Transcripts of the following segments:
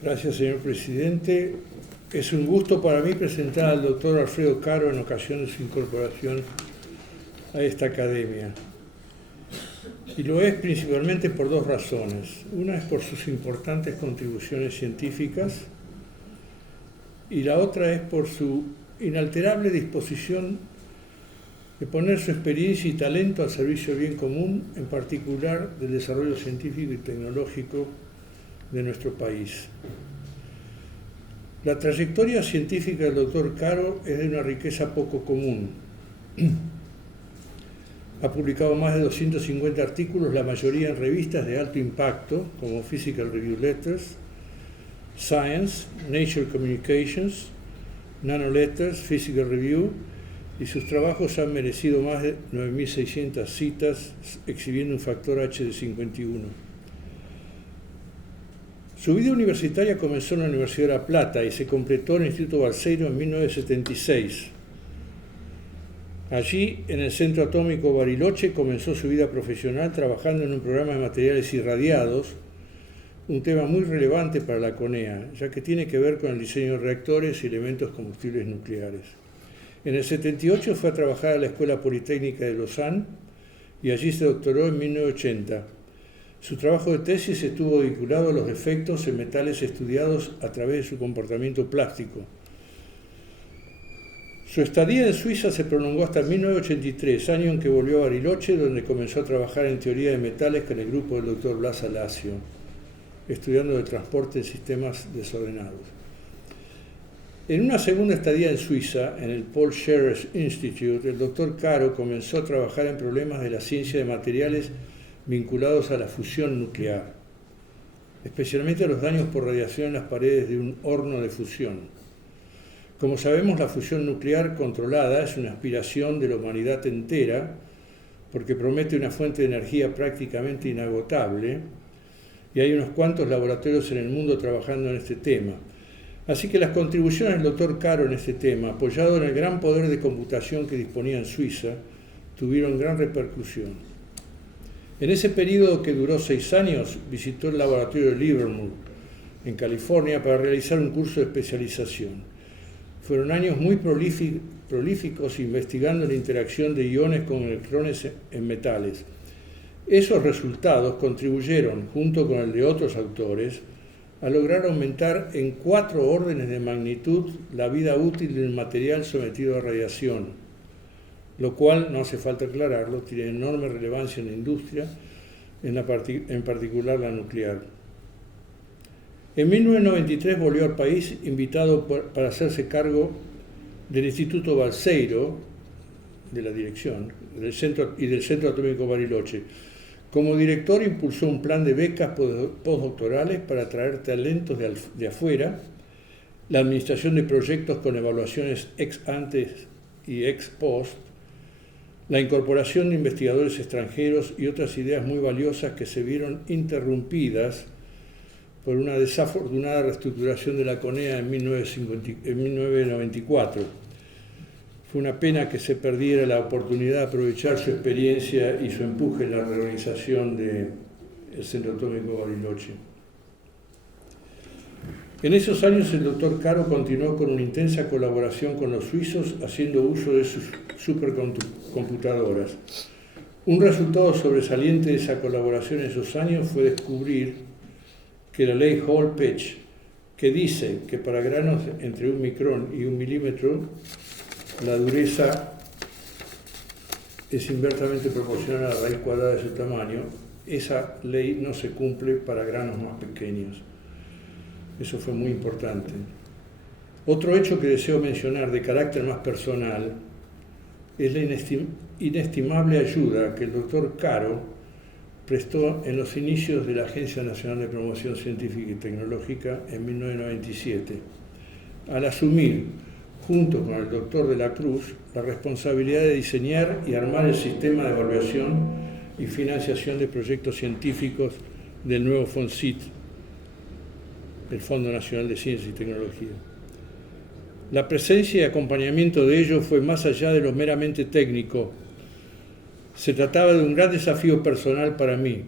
Gracias, señor presidente. Es un gusto para mí presentar al doctor Alfredo Caro en ocasión de su incorporación a esta academia. Y lo es principalmente por dos razones. Una es por sus importantes contribuciones científicas y la otra es por su inalterable disposición de poner su experiencia y talento al servicio del bien común, en particular del desarrollo científico y tecnológico de nuestro país. La trayectoria científica del doctor Caro es de una riqueza poco común. Ha publicado más de 250 artículos, la mayoría en revistas de alto impacto, como Physical Review Letters, Science, Nature Communications, Nano Letters, Physical Review, y sus trabajos han merecido más de 9.600 citas, exhibiendo un factor H de 51. Su vida universitaria comenzó en la Universidad de La Plata y se completó en el Instituto Balseiro en 1976. Allí, en el Centro Atómico Bariloche, comenzó su vida profesional trabajando en un programa de materiales irradiados, un tema muy relevante para la CONEA, ya que tiene que ver con el diseño de reactores y elementos combustibles nucleares. En el 78 fue a trabajar a la Escuela Politécnica de Lausanne y allí se doctoró en 1980. Su trabajo de tesis estuvo vinculado a los efectos en metales estudiados a través de su comportamiento plástico. Su estadía en Suiza se prolongó hasta 1983, año en que volvió a Bariloche, donde comenzó a trabajar en teoría de metales con el grupo del Dr. Blas Alacio, estudiando el transporte en sistemas desordenados. En una segunda estadía en Suiza, en el Paul Scherrer Institute, el Dr. Caro comenzó a trabajar en problemas de la ciencia de materiales vinculados a la fusión nuclear, especialmente a los daños por radiación en las paredes de un horno de fusión. Como sabemos, la fusión nuclear controlada es una aspiración de la humanidad entera, porque promete una fuente de energía prácticamente inagotable, y hay unos cuantos laboratorios en el mundo trabajando en este tema. Así que las contribuciones del doctor Caro en este tema, apoyado en el gran poder de computación que disponía en Suiza, tuvieron gran repercusión. En ese periodo, que duró 6 años, visitó el laboratorio de Livermore, en California, para realizar un curso de especialización. Fueron años muy prolíficos investigando la interacción de iones con electrones en metales. Esos resultados contribuyeron, junto con el de otros autores, a lograr aumentar en 4 órdenes de magnitud la vida útil del material sometido a radiación, lo cual, no hace falta aclararlo, tiene enorme relevancia en la industria, en particular la nuclear. En 1993 volvió al país invitado para hacerse cargo del Instituto Balseiro, de la dirección, del Centro Atómico Bariloche. Como director impulsó un plan de becas postdoctorales para atraer talentos de afuera, la administración de proyectos con evaluaciones ex ante y ex post, la incorporación de investigadores extranjeros y otras ideas muy valiosas que se vieron interrumpidas por una desafortunada reestructuración de la CONEA en 1994. Fue una pena que se perdiera la oportunidad de aprovechar su experiencia y su empuje en la reorganización del Centro Atómico Bariloche. En esos años el doctor Caro continuó con una intensa colaboración con los suizos, haciendo uso de sus supercomputadoras. Un resultado sobresaliente de esa colaboración en esos años fue descubrir que la ley Hall-Petch, que dice que para granos entre 1 micrón y 1 milímetro, la dureza es inversamente proporcional a la raíz cuadrada de su tamaño, esa ley no se cumple para granos más pequeños. Eso fue muy importante. Otro hecho que deseo mencionar de carácter más personal es la inestimable ayuda que el doctor Caro prestó en los inicios de la Agencia Nacional de Promoción Científica y Tecnológica en 1997, al asumir, junto con el doctor de la Cruz, la responsabilidad de diseñar y armar el sistema de evaluación y financiación de proyectos científicos del nuevo FONCIT, el Fondo Nacional de Ciencia y Tecnología. La presencia y acompañamiento de ellos fue más allá de lo meramente técnico. Se trataba de un gran desafío personal para mí,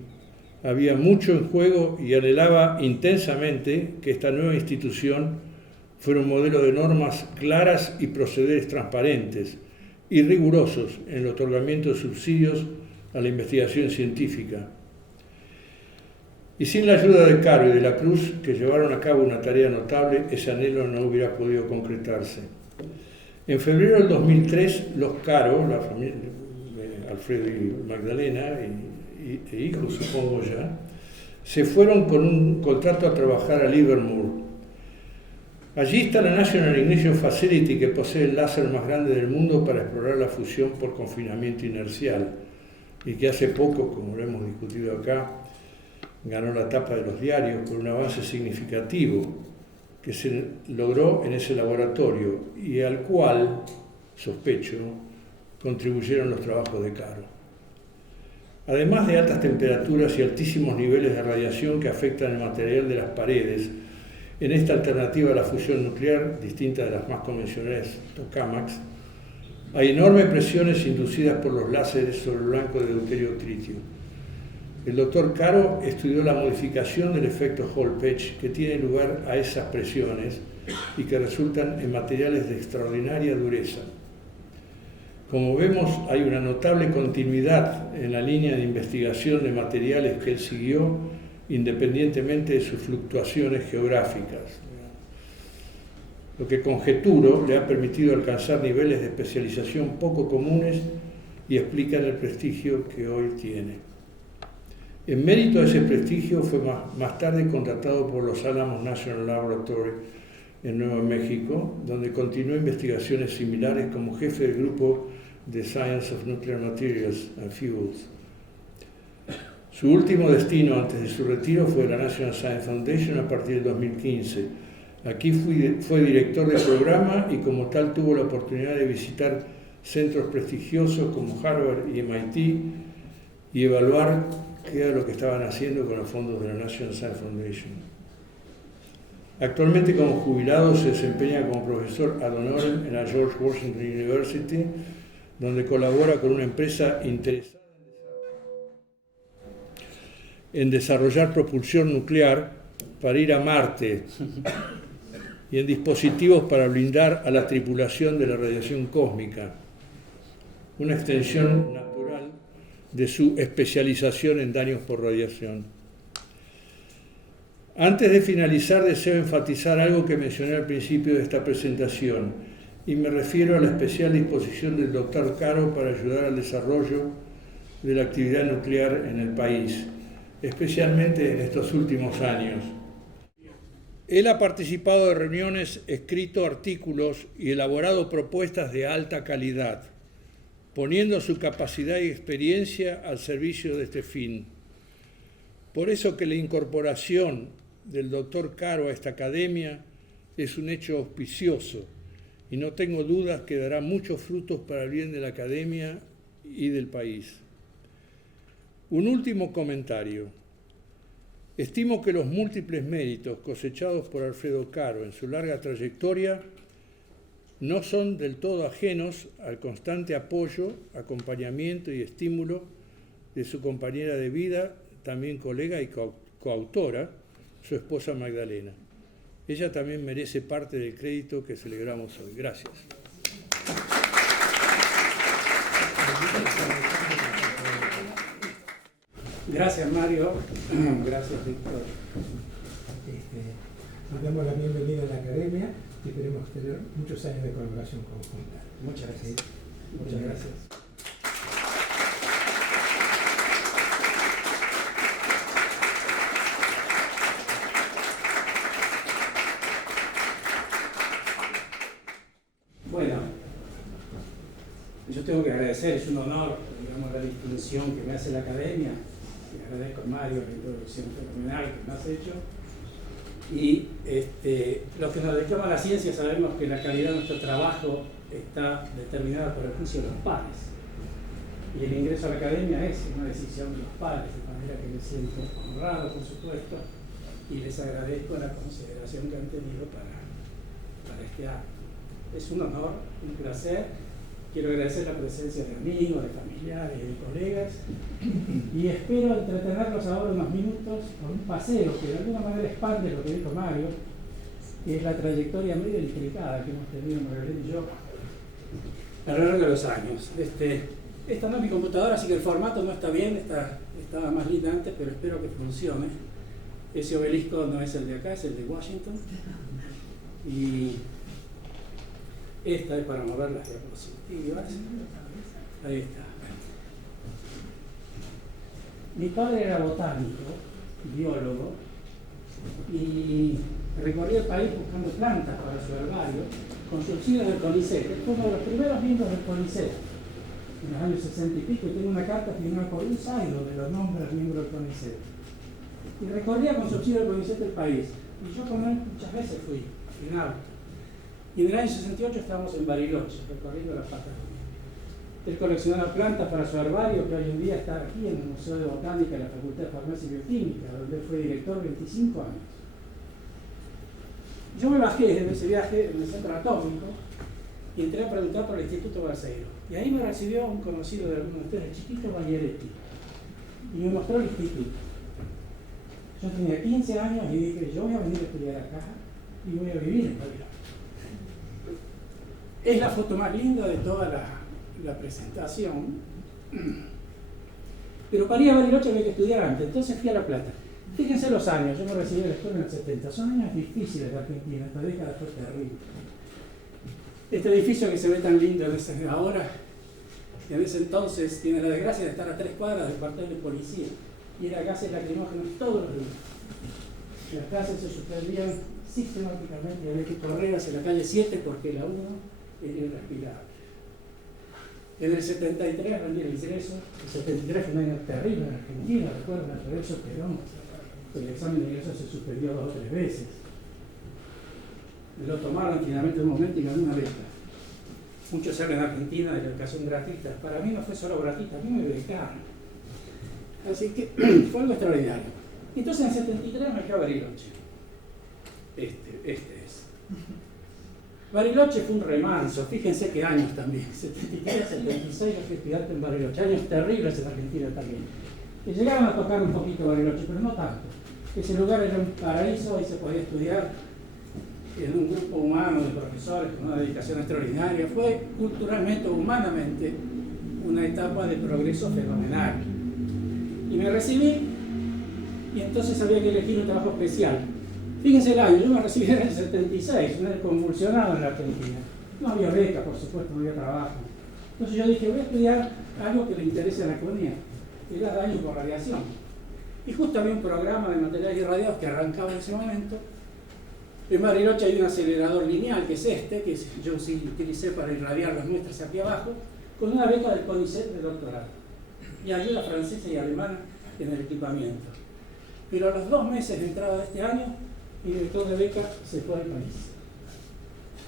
Había mucho en juego y anhelaba intensamente que esta nueva institución fuera un modelo de normas claras y procederes transparentes y rigurosos en el otorgamiento de subsidios a la investigación científica. Y sin la ayuda de Caro y de la Cruz, que llevaron a cabo una tarea notable, ese anhelo no hubiera podido concretarse. En febrero del 2003, los Caro, la familia de Alfredo y Magdalena, e hijos supongo ya, se fueron con un contrato a trabajar a Livermore. Allí está la National Ignition Facility, que posee el láser más grande del mundo para explorar la fusión por confinamiento inercial, y que hace poco, como lo hemos discutido acá, ganó la tapa de los diarios por un avance significativo que se logró en ese laboratorio y al cual, sospecho, contribuyeron los trabajos de Caro. Además de altas temperaturas y altísimos niveles de radiación que afectan el material de las paredes, en esta alternativa a la fusión nuclear, distinta de las más convencionales tokamaks, hay enormes presiones inducidas por los láseres sobre el blanco de deuterio-tritio. El doctor Caro estudió la modificación del efecto Hall-Petch que tiene lugar a esas presiones y que resultan en materiales de extraordinaria dureza. Como vemos, hay una notable continuidad en la línea de investigación de materiales que él siguió independientemente de sus fluctuaciones geográficas, lo que conjeturo le ha permitido alcanzar niveles de especialización poco comunes y explican el prestigio que hoy tiene. En mérito de ese prestigio fue más tarde contratado por los Alamos National Laboratory en Nuevo México, donde continuó investigaciones similares como jefe del grupo de Science of Nuclear Materials and Fuels. Su último destino antes de su retiro fue la National Science Foundation a partir del 2015. Aquí fue director de programa y como tal tuvo la oportunidad de visitar centros prestigiosos como Harvard y MIT y evaluar qué era lo que estaban haciendo con los fondos de la National Science Foundation. Actualmente como jubilado se desempeña como profesor ad honorem en la George Washington University, donde colabora con una empresa interesada en desarrollar propulsión nuclear para ir a Marte y en dispositivos para blindar a la tripulación de la radiación cósmica, una extensión natural de su especialización en daños por radiación. Antes de finalizar, deseo enfatizar algo que mencioné al principio de esta presentación, y me refiero a la especial disposición del doctor Caro para ayudar al desarrollo de la actividad nuclear en el país, especialmente en estos últimos años. Él ha participado de reuniones, escrito artículos y elaborado propuestas de alta calidad, poniendo su capacidad y experiencia al servicio de este fin. Por eso que la incorporación del doctor Caro a esta academia es un hecho auspicioso y no tengo dudas que dará muchos frutos para el bien de la academia y del país. Un último comentario. Estimo que los múltiples méritos cosechados por Alfredo Caro en su larga trayectoria no son del todo ajenos al constante apoyo, acompañamiento y estímulo de su compañera de vida, también colega y coautora, su esposa Magdalena. Ella también merece parte del crédito que celebramos hoy. Gracias. Gracias, Mario. Gracias, Víctor. Nos damos la bienvenida a la academia y esperemos tener muchos años de colaboración conjunta. Muchas gracias. Muchas gracias. Bueno, yo tengo que agradecer, es un honor, digamos, la distinción que me hace la academia. Le agradezco a Mario la introducción fenomenal que me has hecho. Y los que nos dedicamos a la ciencia sabemos que la calidad de nuestro trabajo está determinada por el juicio de los pares. Y el ingreso a la academia es una decisión de los pares, de manera que me siento honrado, por supuesto, y les agradezco la consideración que han tenido para este acto. Es un honor, un placer, Quiero agradecer la presencia de amigos, de familiares, de colegas y espero entretenerlos ahora unos minutos con un paseo que de alguna manera expande lo que dijo Mario, que es la trayectoria medio intricada que hemos tenido Margarita y yo a lo largo de los años. Esta no es mi computadora, así que el formato no está bien, estaba más linda antes, pero espero que funcione. Ese obelisco no es el de acá, es el de Washington. Y esta es para mover las diapositivas. Ahí está. Mi padre era botánico, biólogo, y recorría el país buscando plantas para su herbario con subsidios del CONICET. Fue uno de los primeros miembros del CONICET en los años 60 y pico, y tengo una carta firmada por un Zairo de los nombres miembros del CONICET. Y recorría con subsidio del CONICET el país. Y yo con él muchas veces fui en auto. Y en el año 68 estábamos en Bariloche, recorriendo la Patagonia. Él coleccionaba plantas para su herbario, que hoy en día está aquí en el Museo de Botánica de la Facultad de Farmacia y Bioquímica, donde él fue director 25 años. Yo me bajé en ese viaje en el centro anatómico y entré a preguntar por el Instituto Balseiro. Y ahí me recibió un conocido de algunos de ustedes, el Chiquito Baglieretti, y me mostró el instituto. Yo tenía 15 años y dije, yo voy a venir a estudiar acá y voy a vivir en Bariloche. Es la foto más linda de toda la presentación. Pero para ir a Bariloche había que estudiar antes, entonces fui a La Plata. Fíjense los años, yo me recibí de la escuela en el 70, son años difíciles de Argentina, esta década fue terrible. Este edificio que se ve tan lindo ahora, en ese entonces tiene la desgracia de estar a 3 cuadras del cuartel de policía, y era gases lacrimógenos todos los días. Las clases se suspendían sistemáticamente y había que correr hacia la calle 7 porque la 1 era irrespirable. En el 73 rendí el ingreso, el 73 fue un año terrible en Argentina, recuerdo la Lorenzo Perón, el examen de ingreso se suspendió 2 o 3 veces. Lo tomaron finalmente un momento y ganó una beca. Muchos hablan en Argentina de la educación gratuita, para mí no fue solo gratuita, a mí me becaron. Así que fue algo extraordinario. Entonces en el 73 me fui a Bariloche. Este es. Bariloche fue un remanso, fíjense qué años también, 73, 76, yo fui estudiante en Bariloche, años terribles en Argentina también. Y llegaron a tocar un poquito Bariloche, pero no tanto. Ese lugar era un paraíso y se podía estudiar en un grupo humano de profesores con una dedicación extraordinaria. Fue culturalmente o humanamente una etapa de progreso fenomenal. Y me recibí y entonces había que elegir un trabajo especial. Fíjense el año, yo me recibí en el 76, un año convulsionado en la Argentina. No había beca, por supuesto, no había trabajo. Entonces yo dije, voy a estudiar algo que le interese a la economía, que era daño por radiación. Y justo había un programa de materiales irradiados que arrancaba en ese momento. En Bariloche hay un acelerador lineal, que es este, que yo sí utilicé para irradiar las muestras aquí abajo, con una beca del CONICET de doctorado. Y ayuda francesa y alemana en el equipamiento. Pero a los 2 meses de entrada de este año, mi director de beca se fue al país.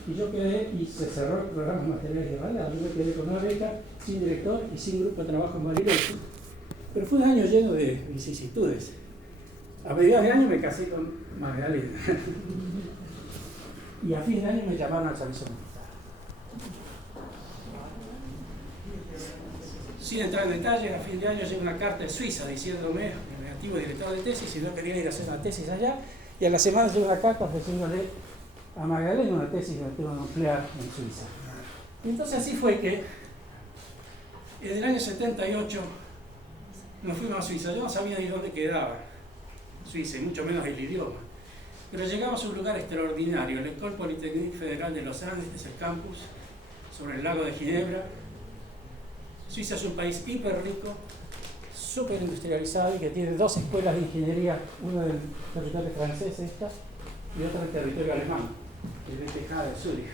Y yo quedé, y se cerró el programa de materiales irradiados. Yo me quedé con una beca, sin director y sin grupo de trabajo en Bariloche. Pero fue un año lleno de vicisitudes. A mediados de año me casé con Magdalena. Y a fin de año me llamaron al servicio militar. Sin entrar en detalles, a fin de año llegó una carta de Suiza diciéndome, mi antiguo director de tesis, si no quería ir a hacer una tesis allá, y a la semana llegó una carta ofreciéndole a Magdalena una tesis de tema nuclear en Suiza. Y entonces así fue que en el año 78 nos fuimos a Suiza. Yo no sabía ni dónde quedaba Suiza, y mucho menos el idioma. Pero llegamos a un lugar extraordinario, el École Polytechnique Federal de los Andes, que es el campus sobre el lago de Ginebra. Suiza es un país hiper rico, súper industrializado y que tiene 2 escuelas de ingeniería, una del territorio francés esta y otra del territorio alemán, el BTH de Zúrich.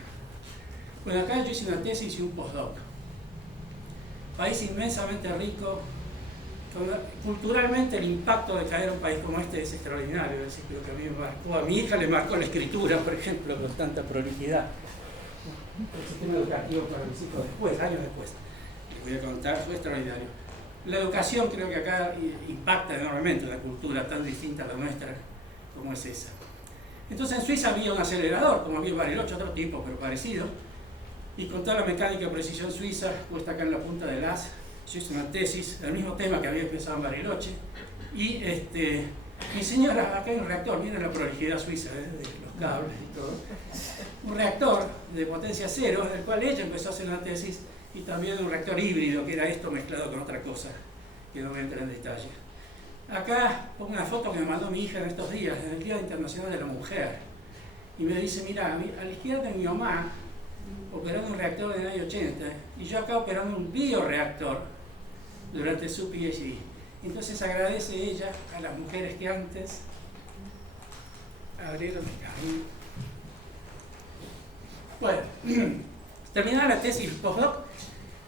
Bueno, acá yo hice una tesis y un postdoc. País inmensamente rico. Culturalmente el impacto de caer a un país como este es extraordinario, es decir, lo que a mí me marcó, a mi hija le marcó la escritura, por ejemplo, con tanta prolijidad. El sistema educativo para mis hijos después, años después, les voy a contar, fue extraordinario. La educación creo que acá impacta enormemente una cultura tan distinta a la nuestra como es esa. Entonces en Suiza había un acelerador, como había en Bariloche, otro tipo, pero parecido, y con toda la mecánica de precisión suiza puesta acá en la punta del as. Yo hice una tesis del mismo tema que había empezado en Bariloche, y mi señora, acá hay un reactor, miren la prolijidad suiza de los cables y todo, un reactor de potencia cero, del cual ella empezó a hacer una tesis, y también un reactor híbrido, que era esto mezclado con otra cosa, que no voy a entrar en detalle. Acá pongo una foto que me mandó mi hija en estos días, en el Día Internacional de la Mujer, y me dice, mira, a la izquierda de mi mamá, operando un reactor en el año 80, y yo acá operando un bioreactor durante su PhD. Entonces agradece ella a las mujeres que antes abrieron el camino. Bueno, terminada la tesis postdoc,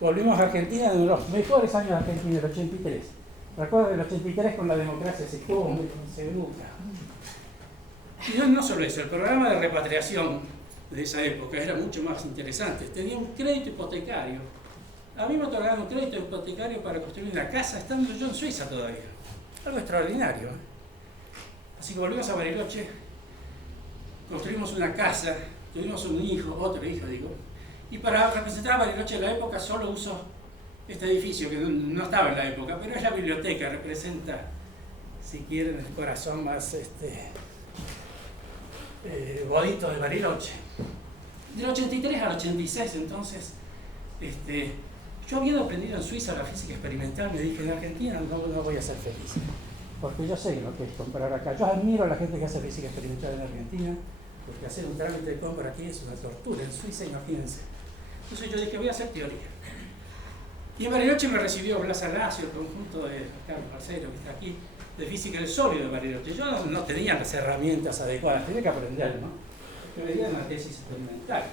volvimos a Argentina, en los mejores años de Argentina, el 83. Recuerdo el 83 con la democracia se come, se educa. Y no solo eso, el programa de repatriación de esa época era mucho más interesante. Tenía un crédito hipotecario. A mí me otorgaron un crédito hipotecario para construir una casa estando yo en Suiza todavía. Algo extraordinario. Así que volvimos a Bariloche, construimos una casa, tuvimos un hijo, otro hijo digo, y para representar a Bariloche en la época solo uso este edificio que no estaba en la época, pero es la biblioteca, representa, si quieren, el corazón más bonito de Bariloche. Del 83 al 86, entonces, yo habiendo aprendido en Suiza la física experimental, me dije, en Argentina no voy a ser feliz, porque yo sé lo que es comprar acá. Yo admiro a la gente que hace física experimental en Argentina, porque hacer un trámite de compra aquí es una tortura. En Suiza, imagínense. Entonces yo dije, voy a hacer teoría. Y en Bariloche me recibió Blas Alacio, el conjunto de Carlos Marcelo, que está aquí, de física del sólido de Bariloche. Yo no tenía las herramientas adecuadas, tenía que aprender, ¿no? Que me dieron una tesis experimental.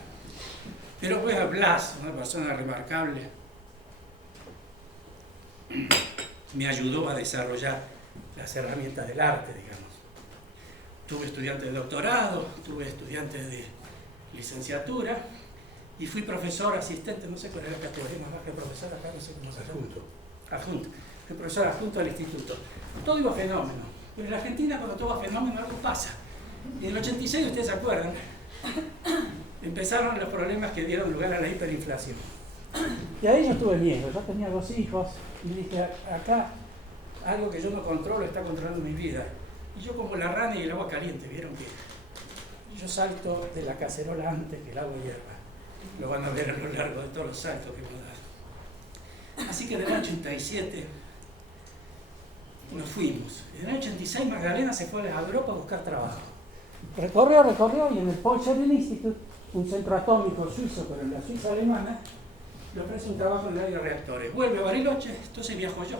Pero pues a Blas, una persona remarcable, me ayudó a desarrollar las herramientas del arte, digamos. Tuve estudiantes de doctorado, tuve estudiantes de licenciatura, y fui profesor asistente, no sé cuál era la categoría más baja de profesor, acá no sé cómo se llama. Adjunto. Fui profesor adjunto del instituto. Todo iba fenómeno. Pero en la Argentina, cuando todo va fenómeno, algo pasa. Y en el 86, ustedes se acuerdan, empezaron los problemas que dieron lugar a la hiperinflación. Y ahí yo tuve miedo. Yo tenía 2 hijos y dije, acá algo que yo no controlo está controlando mi vida. Y yo como la rana y el agua caliente, ¿vieron que? Yo salto de la cacerola antes que el agua hierva. Lo van a ver a lo largo de todos los saltos que hemos dado. Así que del año 87 nos fuimos. En el 86 Magdalena se fue a Europa a buscar trabajo. Recorrió y en el Paul-Scherrer Institute, un centro atómico suizo, pero en la Suiza alemana, le ofrece un trabajo en el área de reactores. Vuelve a Bariloche, entonces viajo yo.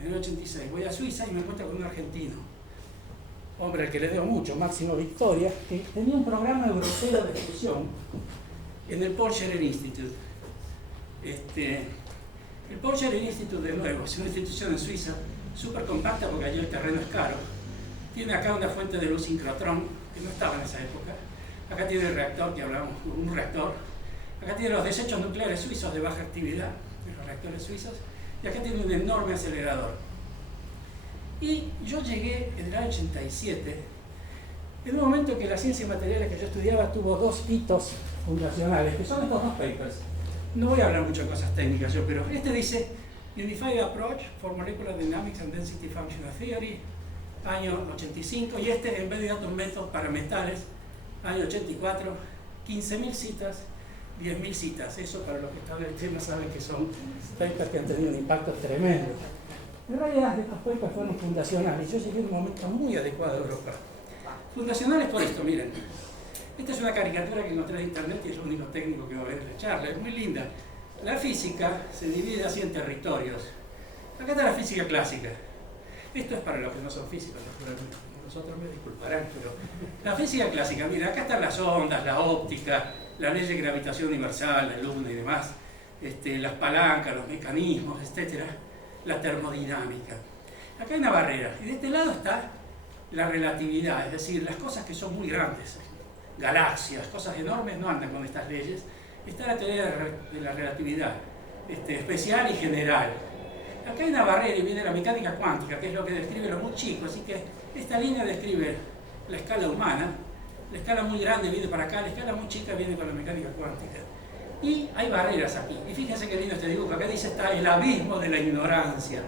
En el 86 voy a Suiza y me encuentro con un argentino, hombre al que le debo mucho, Máximo Victoria, que tenía un programa europeo de fusión en el Paul-Scherrer Institute. El Paul-Scherrer Institute, de nuevo, es una institución en Suiza súper compacta porque allí el terreno es caro. Tiene acá una fuente de luz sincrotrón, que no estaba en esa época. Acá tiene el reactor que hablamos, un reactor. Acá tiene los desechos nucleares suizos de baja actividad, de los reactores suizos. Y acá tiene un enorme acelerador. Y yo llegué en el año 87, en un momento en que la ciencia de materiales que yo estudiaba tuvo 2 hitos fundacionales, que son estos 2 papers. No voy a hablar mucho de cosas técnicas yo, pero este dice Unified Approach for Molecular Dynamics and Density Functional Theory, año 85, y este en vez de Atom Method para metales, año 84, 15.000 citas, 10.000 citas. Eso para los que están en el tema saben que son papers que han tenido un impacto tremendo. En realidad estos papers fueron fundacionales. Yo llegué en un momento muy adecuado a Europa. Fundacionales por esto, miren. Esta es una caricatura que encontré en internet y es lo único técnico que va a ver en la charla. Es muy linda. La física se divide así en territorios. Acá está la física clásica. Esto es para los que no son físicos, naturalmente. Nosotros me disculparán, pero la física clásica, mira, acá están las ondas, la óptica, la ley de gravitación universal, la luna y demás, las palancas, los mecanismos, etc. La termodinámica. Acá hay una barrera, y de este lado está la relatividad, es decir, las cosas que son muy grandes, galaxias, cosas enormes no andan con estas leyes. Está la teoría de la relatividad especial y general. Acá hay una barrera y viene la mecánica cuántica, que es lo que describe lo muy chico, así que esta línea describe la escala humana, la escala muy grande viene para acá, la escala muy chica viene con la mecánica cuántica. Y hay barreras aquí. Y fíjense qué lindo este dibujo. Acá dice está el abismo de la ignorancia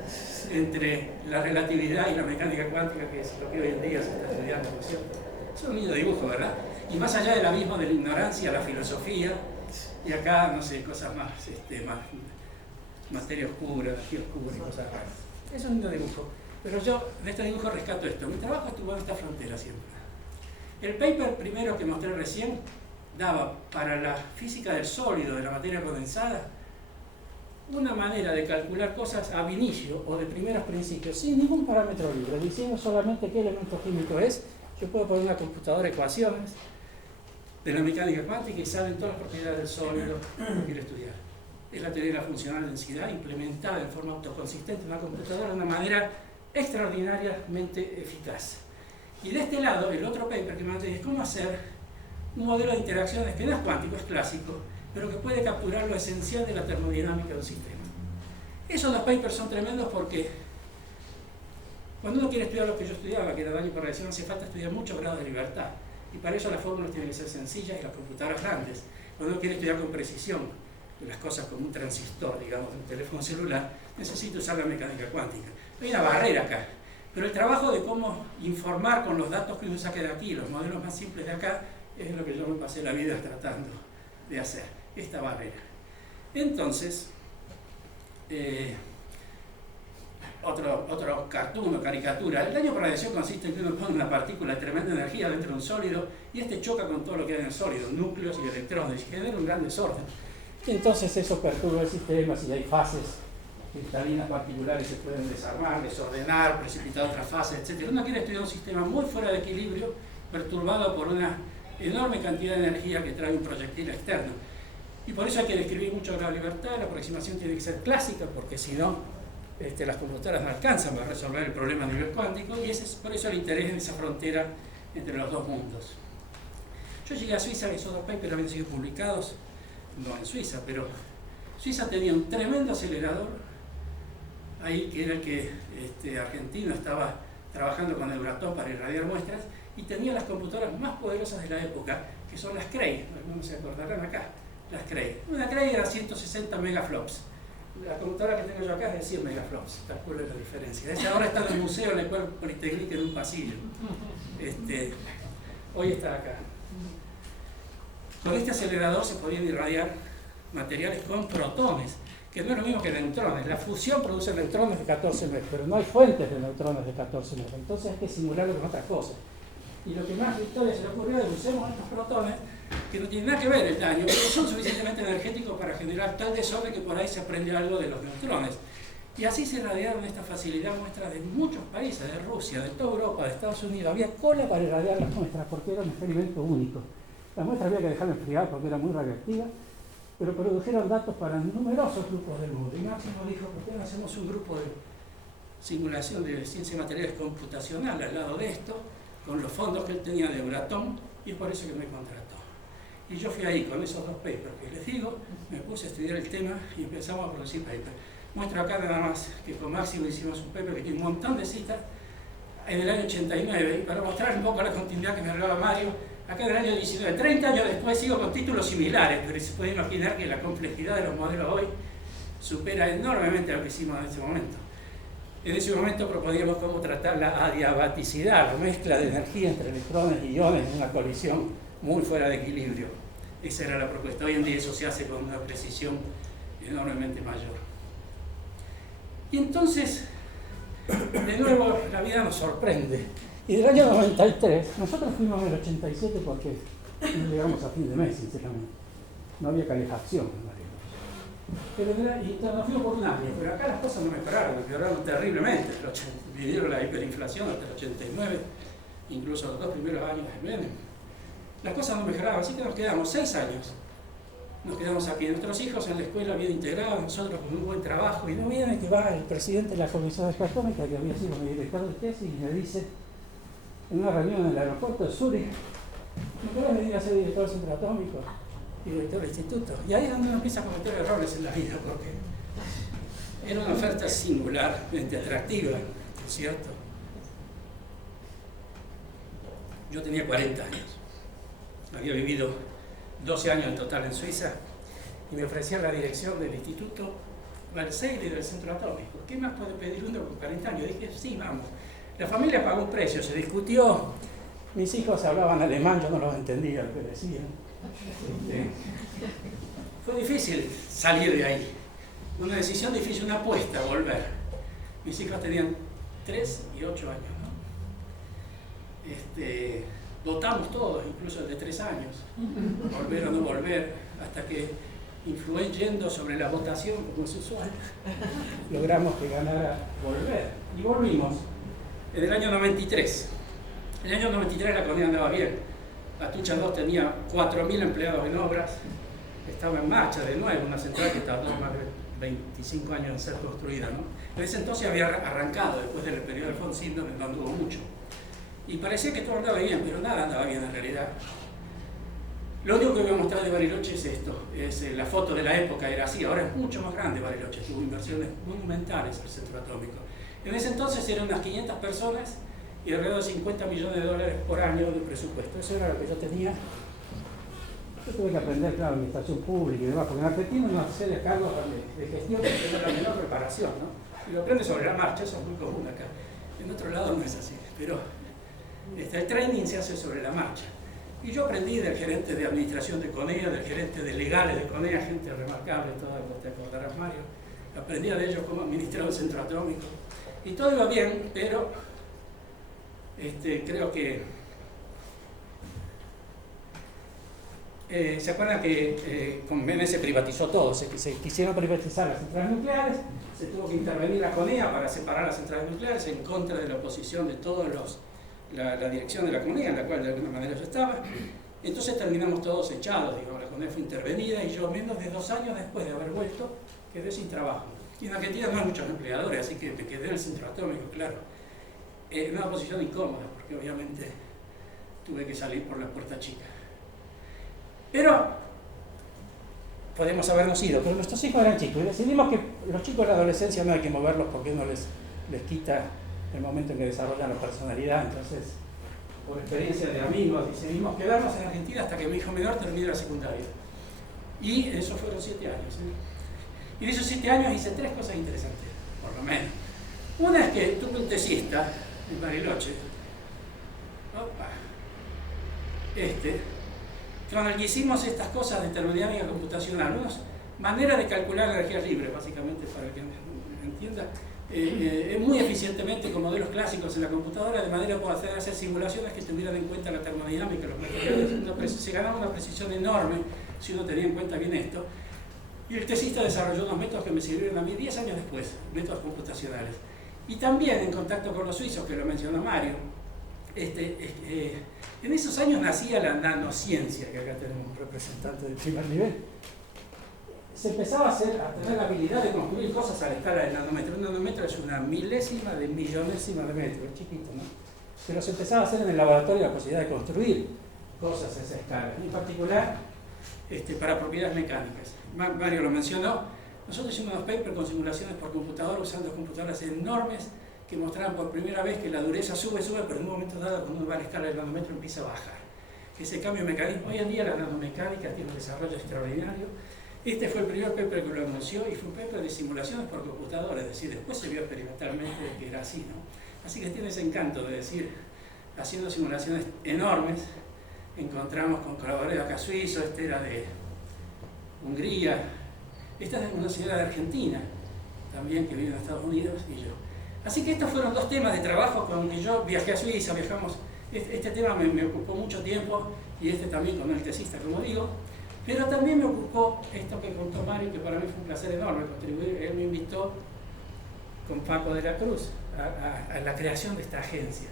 entre la relatividad y la mecánica cuántica, que es lo que hoy en día se está estudiando, ¿no es cierto? Es un lindo dibujo, ¿verdad? Y más allá del abismo de la ignorancia, la filosofía, y acá, no sé, cosas más, más materia oscura, energía oscura y cosas raras. Es un lindo dibujo. Pero yo de este dibujo rescato esto. Mi trabajo estuvo en esta frontera siempre. El paper primero que mostré recién daba para la física del sólido, de la materia condensada, una manera de calcular cosas ab initio o de primeros principios, sin ningún parámetro libre, diciendo solamente qué elemento químico es. Yo puedo poner en una computadora ecuaciones de la mecánica cuántica y salen todas las propiedades del sólido que quiero estudiar. Es la teoría de la funcional densidad implementada en forma autoconsistente en una computadora de una manera extraordinariamente eficaz. Y de este lado, el otro paper que mandé es cómo hacer un modelo de interacciones que no es cuántico, es clásico, pero que puede capturar lo esencial de la termodinámica de un sistema. Esos dos papers son tremendos porque cuando uno quiere estudiar lo que yo estudiaba, que era daño por radiación, hace falta estudiar muchos grados de libertad. Y para eso las fórmulas tienen que ser sencillas y las computadoras grandes. Cuando uno quiere estudiar con precisión las cosas como un transistor, digamos, de un teléfono celular, necesita usar la mecánica cuántica. Hay una barrera acá. Pero el trabajo de cómo informar con los datos que uno saque de aquí, los modelos más simples de acá, es lo que yo me pasé la vida tratando de hacer, esta barrera. Entonces, otro cartoon o caricatura. El daño por radiación consiste en que uno pone una partícula de tremenda energía dentro de un sólido y este choca con todo lo que hay en el sólido, núcleos y electrones, y genera un gran desorden. Y entonces eso perturba el sistema, si hay fases cristalinas particulares se pueden desarmar, desordenar, precipitar otras fases, etc. Uno quiere estudiar un sistema muy fuera de equilibrio, perturbado por una enorme cantidad de energía que trae un proyectil externo. Y por eso hay que describir mucho la libertad, la aproximación tiene que ser clásica, porque si no, las computadoras no alcanzan para resolver el problema a nivel cuántico, y ese es por eso el interés en esa frontera entre los dos mundos. Yo llegué a Suiza, esos dos papers habían sido publicados, no en Suiza, pero Suiza tenía un tremendo acelerador, ahí que era el que Argentina estaba trabajando con Euratom para irradiar muestras, y tenía las computadoras más poderosas de la época, que son las Cray, algunos se acordarán acá, las Cray. Una Cray era 160 megaflops. La computadora que tengo yo acá es de 100 megaflops, calculen la diferencia. Esa ahora está en el museo en el cual Politécnico en un pasillo. Hoy está acá. Con este acelerador se podían irradiar materiales con protones, que no es lo mismo que neutrones. La fusión produce neutrones de 14 metros, pero no hay fuentes de neutrones de 14 metros. Entonces hay que simularlo con otras cosas. Y lo que más a Victoria se le ocurrió es usemos estos protones que no tienen nada que ver el daño, pero son suficientemente energéticos para generar tal desorden que por ahí se aprende algo de los neutrones. Y así se irradiaron esta facilidad muestras de muchos países, de Rusia, de toda Europa, de Estados Unidos. Había cola para irradiar las muestras porque era un experimento único. Las muestras había que dejarlas enfriar porque era muy radiactiva, pero produjeron datos para numerosos grupos del mundo. Y Máximo dijo, ¿por qué no hacemos un grupo de simulación de ciencia de materiales computacional al lado de esto, con los fondos que él tenía de Euratom, y es por eso que me contrató. Y yo fui ahí con esos dos papers que les digo, me puse a estudiar el tema y empezamos a producir papers. Muestro acá nada más que con Máximo hicimos un paper que tiene un montón de citas en el año 89, y para mostrar un poco la continuidad que me hablaba Mario, acá en el año 19, 30 años después sigo con títulos similares, pero se puede imaginar que la complejidad de los modelos hoy supera enormemente lo que hicimos en ese momento. En ese momento proponíamos cómo tratar la adiabaticidad, la mezcla de energía entre electrones y iones en una colisión muy fuera de equilibrio. Esa era la propuesta. Hoy en día eso se hace con una precisión enormemente mayor. Y entonces, de nuevo, la vida nos sorprende. Y del año 93, nosotros fuimos en el 87 porque no llegamos a fin de mes, sinceramente. No había calefacción en Bariloche. Pero nos fuimos por un año, pero acá las cosas no mejoraron, empeoraron terriblemente. Vivieron la hiperinflación hasta el 89, incluso los 2 primeros años de Menem. Las cosas no mejoraban, así que nos quedamos 6 años. Nos quedamos aquí, nuestros hijos en la escuela bien integrados, nosotros con un buen trabajo, y no viene que va el presidente de la Comisión de Atómica, que había sido mi director de tesis, y me dice, en una reunión en el aeropuerto de Zúrich, ¿me querés venir a ser director del centro atómico y director del instituto? Y ahí es donde uno empieza a cometer errores en la vida, porque era una oferta singularmente atractiva, ¿cierto? Yo tenía 40 años, había vivido 12 años en total en Suiza, y me ofrecían la dirección del Instituto Balseiro y del Centro Atómico. ¿Qué más puede pedir uno con 40 años? Dije, sí, vamos. La familia pagó un precio, se discutió. Mis hijos hablaban alemán, yo no los entendía lo que decían. Fue difícil salir de ahí. Una decisión difícil, una apuesta, volver. Mis hijos tenían 3 y 8 años, ¿no? Votamos todos, incluso el de 3 años, volver o no volver, hasta que, influyendo sobre la votación, como es usual, logramos que ganara volver. Y volvimos en el año 93. En el año 93 la economía andaba bien. Atucha 2 tenía 4.000 empleados en obras, estaba en marcha de nuevo, una central que tardó más de 25 años en ser construida, ¿no? En ese entonces había arrancado, después del periodo de Alfonsín, donde no anduvo mucho. Y parecía que todo andaba bien, pero nada andaba bien en realidad. Lo único que voy a mostrar de Bariloche es esto, es la foto de la época, era así, ahora es mucho más grande Bariloche, tuvo inversiones monumentales el centro atómico. En ese entonces eran unas 500 personas y alrededor de $50 millones por año de presupuesto. Eso era lo que yo tenía. Yo tuve que aprender, claro, administración pública y demás, porque en Argentina no hacer cargos de gestión que tener la menor preparación, ¿no? Y lo aprendes sobre la marcha, eso es muy común acá. En otro lado no es así, pero el training se hace sobre la marcha. Y yo aprendí del gerente de administración de CONEA, del gerente de legales de CONEA, gente remarcable, toda, te acordarás, Mario. Aprendí de ellos cómo administrar un centro atómico. Y todo iba bien, pero creo que ¿se acuerdan que con Menem se privatizó todo? Se quisieron privatizar las centrales nucleares, se tuvo que intervenir la CONEA para separar las centrales nucleares en contra de la oposición de todos la dirección de la CONEA, en la cual de alguna manera yo estaba. Entonces terminamos todos echados, digamos, la CONEA fue intervenida y yo menos de 2 años después de haber vuelto quedé sin trabajo. Y en Argentina no hay muchos empleadores, así que me quedé en el centro atómico, claro. En una posición incómoda, porque obviamente tuve que salir por la puerta chica. Pero podemos habernos ido, pero nuestros hijos eran chicos y decidimos que los chicos de la adolescencia no hay que moverlos porque no les quita el momento en que desarrollan la personalidad. Entonces, por experiencia de amigos, decidimos quedarnos en Argentina hasta que mi hijo menor termine la secundaria. Y eso fueron 7 años. Y de esos 7 años hice 3 cosas interesantes, por lo menos. Una es que tuve un tesista en Bariloche, con el que hicimos estas cosas de termodinámica computacional, una manera de calcular la energía libre, básicamente, para que entienda, muy eficientemente con modelos clásicos en la computadora, de manera que puedo hacer simulaciones que tuvieran en cuenta la termodinámica, los materiales. Se ganaba una precisión enorme si uno tenía en cuenta bien esto. Y el tesista desarrolló unos métodos que me sirvieron a mí 10 años después, métodos computacionales. Y también en contacto con los suizos, que lo mencionó Mario, en esos años nacía la nanociencia, que acá tenemos un representante del primer nivel. Se empezaba a tener la habilidad de construir cosas a la escala del nanómetro. Un nanómetro es una milésima de millonésima de metro, es chiquito, ¿no? Pero se empezaba a hacer en el laboratorio la posibilidad de construir cosas a esa escala, en particular para propiedades mecánicas. Mario lo mencionó, nosotros hicimos unos papers con simulaciones por computadora usando computadoras enormes que mostraban por primera vez que la dureza sube, pero en un momento dado, cuando uno va a la escala del nanómetro, empieza a bajar. Ese cambio de mecanismo, hoy en día la nanomecánica tiene un desarrollo extraordinario. Este fue el primer paper que lo anunció y fue un paper de simulaciones por computadora, es decir, después se vio experimentalmente que era así, ¿no? Así que tiene ese encanto de decir, haciendo simulaciones enormes, encontramos con colaboradores acá suizos, este era de Hungría, esta es una señora de Argentina, también que vive en Estados Unidos, y yo. Así que estos fueron 2 temas de trabajo con que yo viajé a Suiza, viajamos. Este tema me ocupó mucho tiempo y también con el tesista, como digo. Pero también me ocupó esto que contó Mario, que para mí fue un placer enorme contribuir. Él me invitó con Paco de la Cruz a la creación de esta agencia.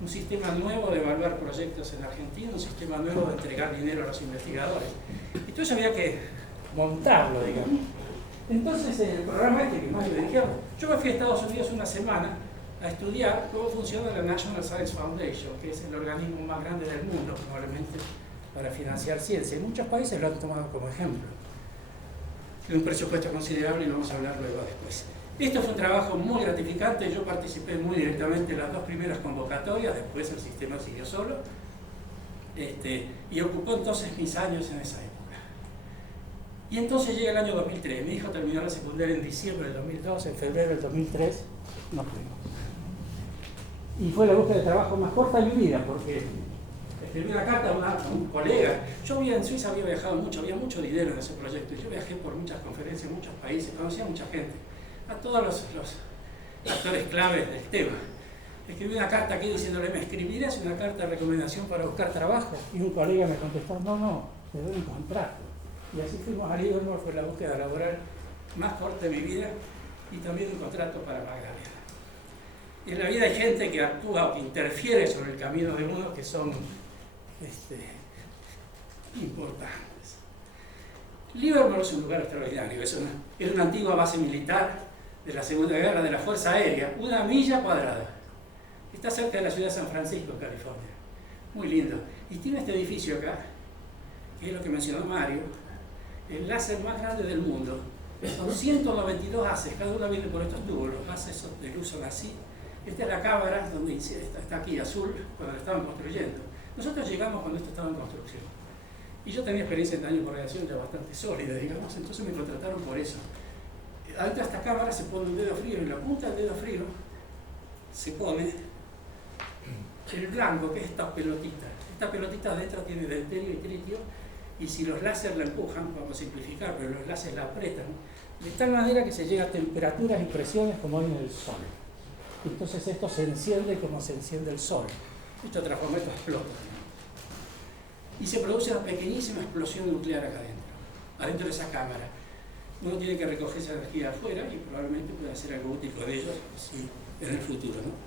Un sistema nuevo de evaluar proyectos en Argentina, un sistema nuevo de entregar dinero a los investigadores. Y todo eso había que montarlo, digamos. Entonces, en el programa que Mario dirigió, yo me fui a Estados Unidos una semana a estudiar cómo funciona la National Science Foundation, que es el organismo más grande del mundo, probablemente, para financiar ciencia. Y muchos países lo han tomado como ejemplo. Tiene un presupuesto considerable y lo vamos a hablar luego después. Esto fue un trabajo muy gratificante, yo participé muy directamente en las 2 primeras convocatorias, después el sistema siguió solo, y ocupó entonces mis años en esa época. Y entonces llega el año 2003. Mi hijo terminó la secundaria en diciembre del 2002, en febrero del 2003 nos fuimos. Y fue la búsqueda de trabajo más corta de mi vida, porque escribí una carta a un colega. Yo en Suiza había viajado mucho, había mucho dinero en ese proyecto. Yo viajé por muchas conferencias, muchos países, conocía a mucha gente, a todos los actores claves del tema. Escribí una carta aquí diciéndole, ¿me escribirás una carta de recomendación para buscar trabajo? Y un colega me contestó, no, te doy un contrato. Y así fuimos a Livermore, fue la búsqueda laboral más corta de mi vida y también un contrato para Magdalena. Y en la vida hay gente que actúa o que interfiere sobre el camino de uno que son importantes. Livermore es un lugar extraordinario, era una antigua base militar de la Segunda Guerra de la Fuerza Aérea, 1 milla cuadrada. Está cerca de la ciudad de San Francisco, California. Muy lindo. Y tiene este edificio acá, que es lo que mencionó Mario, el láser más grande del mundo. Son 192 haces, cada uno viene por estos tubos, los haces de luz son así. Esta es la cámara donde está aquí azul, cuando la estaban construyendo. Nosotros llegamos cuando esto estaba en construcción. Y yo tenía experiencia en daño por radiación ya bastante sólida, digamos, entonces me contrataron por eso. Adentro de esta cámara se pone un dedo frío, y en la punta del dedo frío se pone el blanco, que es esta pelotita. Esta pelotita adentro tiene deuterio y tritio, y si los láseres la empujan, vamos a simplificar, pero los láseres la apretan, de tal manera que se llega a temperaturas y presiones como hay en el Sol. Entonces esto se enciende como se enciende el Sol. Esto transforma, esto explota. Y se produce una pequeñísima explosión nuclear acá adentro de esa cámara. Uno tiene que recoger esa energía afuera y probablemente pueda hacer algo útil con ellos en el futuro, ¿no?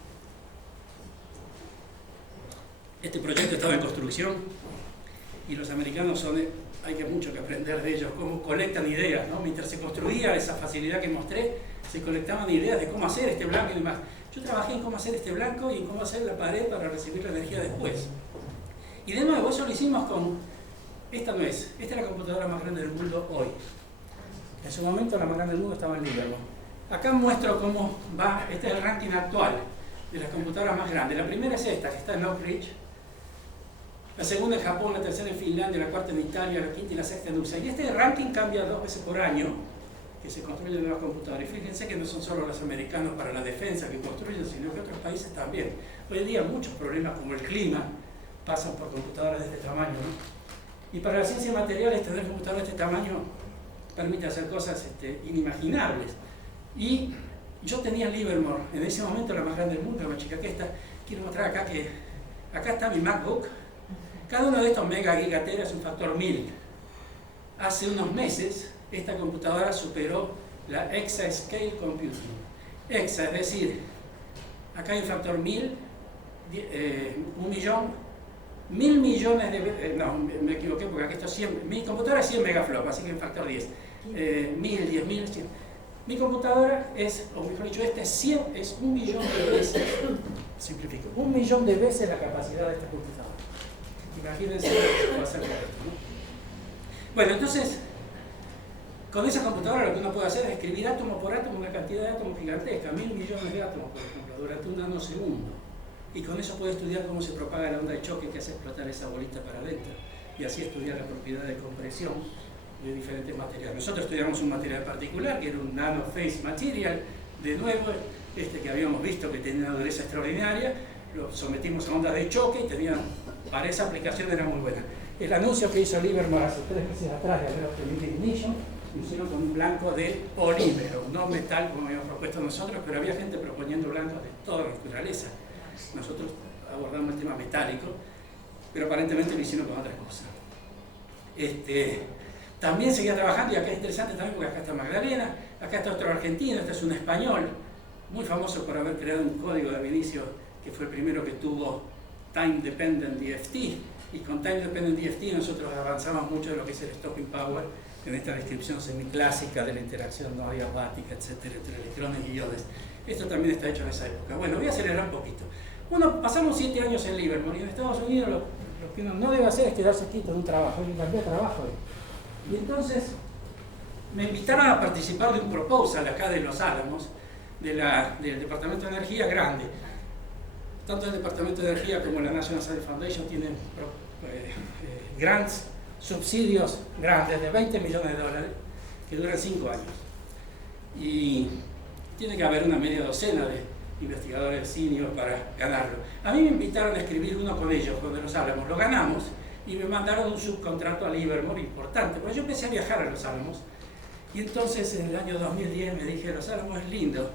Este proyecto estaba en construcción y los americanos hay mucho que aprender de ellos, cómo colectan ideas, ¿no? Mientras se construía esa facilidad que mostré, se colectaban ideas de cómo hacer este blanco y demás. Yo trabajé en cómo hacer este blanco y en cómo hacer la pared para recibir la energía después. Y de nuevo, eso lo hicimos con... esta es la computadora más grande del mundo hoy. En su momento la más grande del mundo estaba en Livermore. Acá muestro cómo va, este es el ranking actual de las computadoras más grandes. La primera es esta, que está en Oak Ridge. La segunda en Japón, la tercera en Finlandia, la cuarta en Italia, la quinta y la sexta en USA. Y este ranking cambia 2 veces por año, que se construyen nuevas computadoras. Y fíjense que no son solo los americanos para la defensa que construyen, sino que otros países también. Hoy en día muchos problemas como el clima pasan por computadoras de este tamaño, ¿no? Y para la ciencia de materiales, tener computadoras de este tamaño permite hacer cosas inimaginables. Y yo tenía en Livermore, en ese momento la más grande del mundo, la más chica que esta. Quiero mostrar acá que acá está mi MacBook. Cada uno de estos mega gigateras es un factor 1000. Hace unos meses esta computadora superó la Exascale Computing. Exa, es decir, acá hay un factor 1000, 1 millón, 1000 millones de... no, me equivoqué porque aquí esto es 100, mi computadora es 100 megaflops, así que el factor 10. 1000, 10.000, 100. Mi computadora es, o mejor dicho, es 1 millón de veces, simplifico, 1 millón de veces la capacidad de esta computadora. Imagínense lo que puede hacer con esto, ¿no? Bueno, entonces, con esa computadora lo que uno puede hacer es escribir átomo por átomo una cantidad de átomos gigantesca, 1000 millones de átomos, por ejemplo, durante un nanosegundo. Y con eso puede estudiar cómo se propaga la onda de choque que hace explotar esa bolita para adentro. Y así estudiar la propiedad de compresión de diferentes materiales. Nosotros estudiamos un material particular, que era un nanophase material, de nuevo, que habíamos visto que tenía una dureza extraordinaria, lo sometimos a ondas de choque y para esa aplicación era muy buena. El anuncio que hizo Livermore hace 3 meses atrás de Aerospace Ignition, lo hicieron con un blanco de polímero, no metal como habíamos propuesto nosotros, pero había gente proponiendo blancos de toda la naturaleza. Nosotros abordamos el tema metálico, pero aparentemente lo hicieron con otras cosas. También seguía trabajando, y acá es interesante también porque acá está Magdalena, acá está otro argentino, este es un español, muy famoso por haber creado un código de ab initio que fue el primero que tuvo Time Dependent DFT, y con Time Dependent DFT nosotros avanzamos mucho de lo que es el Stopping Power, en esta descripción semiclásica de la interacción no adiabática, etcétera, entre electrones y iones. Esto también está hecho en esa época. Bueno, voy a acelerar un poquito. Pasamos 7 años en Livermore, y en Estados Unidos lo que uno no debe hacer es quedarse quieto en un trabajo, hay que cambiar de trabajo. Y entonces me invitaron a participar de un proposal acá de Los Álamos, del Departamento de Energía grande. Tanto el Departamento de Energía como la National Science Foundation tienen grants subsidios grandes de 20 millones de dólares que duran 5 años. Y tiene que haber una media docena de investigadores senior para ganarlo. A mí me invitaron a escribir uno con ellos, donde Los Álamos. Lo ganamos y me mandaron un subcontrato a Livermore importante, porque yo empecé a viajar a Los Álamos. Y entonces en el año 2010 me dije, Los Álamos es lindo.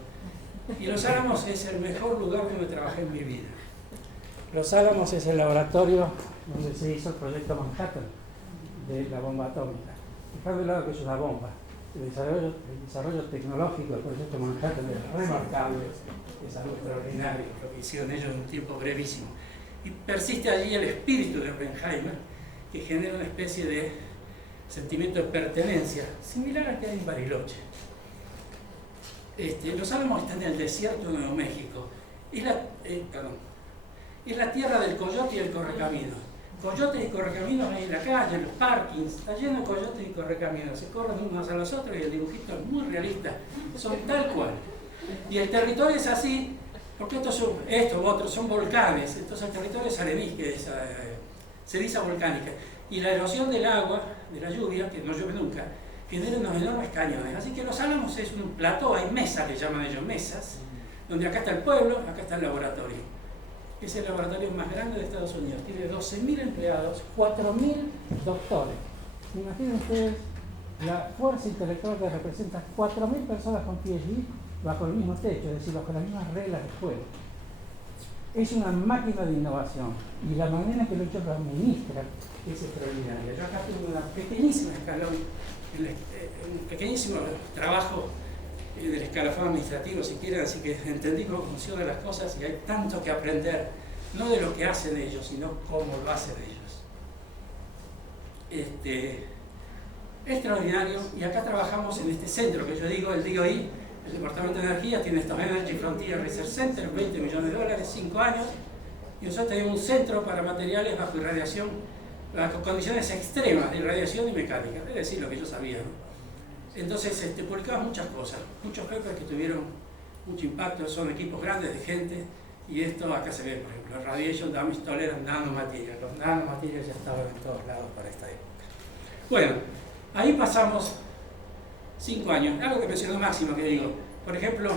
Y Los Álamos es el mejor lugar donde trabajé en mi vida. Los Álamos es el laboratorio donde se hizo el proyecto Manhattan de la bomba atómica. Dejad de lado que es una bomba. El desarrollo tecnológico del proyecto Manhattan es remarcable, es algo extraordinario, lo que hicieron ellos en un tiempo brevísimo. Y persiste allí el espíritu de Oppenheimer, que genera una especie de sentimiento de pertenencia, similar al que hay en Bariloche. Los Álamos están en el desierto de Nuevo México. Es la tierra del coyote y el correcaminos. Coyotes y correcaminos hay en la calle, en los parkings, está lleno de coyotes y correcaminos. Se corren unos a los otros y el dibujito es muy realista. Son tal cual. Y el territorio es así, porque estos u otros son volcanes. Entonces el territorio es arenisca, es ceniza volcánica. Y la erosión del agua, de la lluvia, que no llueve nunca, genera unos enormes cañones. Así que Los Álamos es un plató, hay mesas, le llaman ellos mesas, donde acá está el pueblo, acá está el laboratorio. Es el laboratorio más grande de Estados Unidos. Tiene 12.000 empleados, 4.000 doctores. Imaginen ustedes la fuerza intelectual que representa 4.000 personas con PhD bajo el mismo techo, es decir, bajo las mismas reglas de juego. Es una máquina de innovación y la manera en que ellos lo administran es extraordinaria. Yo acá tengo una pequeñísima escalón, un pequeñísimo trabajo del escalafón administrativo, si quieren, así que entendí cómo funcionan las cosas y hay tanto que aprender, no de lo que hacen ellos, sino cómo lo hacen ellos. Extraordinario, y acá trabajamos en este centro que yo digo, el DOI, el Departamento de Energía, tiene estos Energy Frontier Research Center, 20 millones de dólares, 5 años, y nosotros tenemos un centro para materiales bajo irradiación, bajo condiciones extremas de irradiación y mecánica, es decir, lo que yo sabía, ¿no? Entonces publicamos muchas cosas, muchos papers que tuvieron mucho impacto, son equipos grandes de gente, y esto acá se ve, por ejemplo, el Radiation Damage Tolerance Nanomaterials. Los nanomaterials ya estaban en todos lados para esta época. Bueno, ahí pasamos 5 años, algo que mencionó Máximo, que digo, por ejemplo,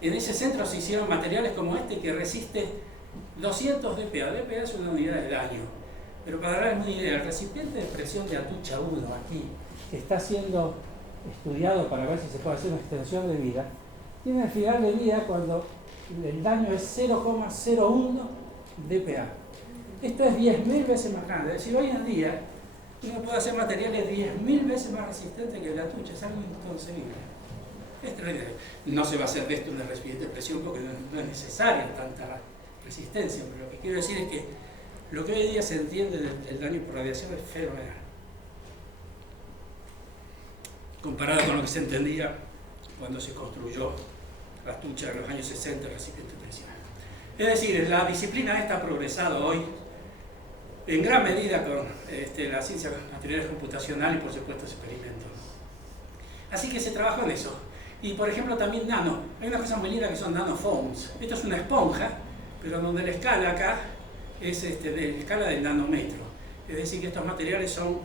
en ese centro se hicieron materiales como este que resiste 200 dPa. dPa es una unidad de daño, pero para darles una idea, el recipiente de presión de Atucha 1 aquí, que está siendo estudiado para ver si se puede hacer una extensión de vida, tiene el final de vida cuando el daño es 0,01 dPa. Esto es 10.000 veces más grande. Es decir, hoy en día uno puede hacer materiales 10.000 veces más resistentes que el de Atucha. Es algo inconcebible. No se va a hacer de esto una recipiente de presión porque no es necesaria tanta resistencia, pero lo que quiero decir es que lo que hoy en día se entiende del daño por radiación es fenomenal, comparado con lo que se entendía cuando se construyó la Atucha en los años 60, el recipiente de presión. Es decir, la disciplina esta ha progresado hoy en gran medida con la ciencia material computacional y por supuesto experimentos. Así que se trabajó en eso. Y por ejemplo también hay una cosa muy linda que son nanofoams. Esto es una esponja, pero donde la escala acá es de la escala del nanómetro. Es decir, que estos materiales son